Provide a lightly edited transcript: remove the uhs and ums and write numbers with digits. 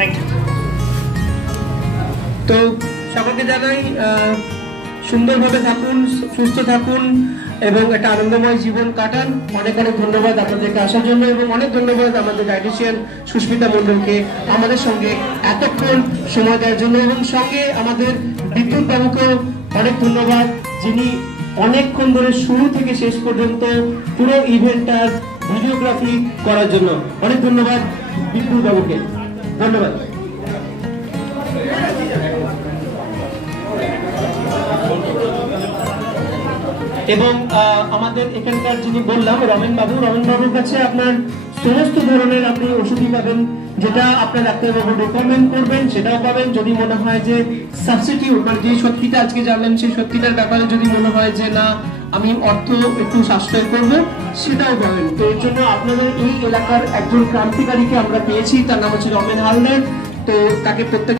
Thank you. তো সকলকে জানাই সুন্দরভাবে থাকুন, সুস্থ থাকুন এবং একটা আনন্দময় জীবন কাটান। অনেক অনেক ধন্যবাদ আপনাদেরকে আসার জন্য এবং অনেক ধন্যবাদ আমাদের ডায়েটিশিয়ান সুস্মিতা মণ্ডলকে আমাদের সঙ্গে এতক্ষণ সময় দেওয়ার জন্য, এবং সঙ্গে আমাদের বিদ্যুৎ বাবুকেও অনেক ধন্যবাদ, যিনি অনেকক্ষণ ধরে শুরু থেকে শেষ পর্যন্ত পুরো ইভেন্টটার ভিডিওগ্রাফি করার জন্য। অনেক ধন্যবাদ বিদ্যুৎ বাবুকে, ধন্যবাদ। এবং আমাদের এখানকার যিনি বললাম রমেন বাবুর কাছে আপনার সমস্ত ধরনের আপনি ওষুধই পাবেন, যেটা আপনার ডাক্তারবাবু রেকমেন্ড করবেন সেটাও পাবেন। যদি মনে হয় যে সাবস্টিটিউট মানে যে সত্যিটা আজকে জানলেন সেই সত্যিটার ব্যাপারে যদি মনে হয় যে না আমি অর্থ একটু সাশ্রয় করবো, সেটাও পাবেন। তো এর জন্য আপনাদের এই এলাকার একজন ক্রান্তিকারীকে আমরা পেয়েছি, তার নাম হচ্ছে রমেন হালদার। তো তাকে প্রত্যেক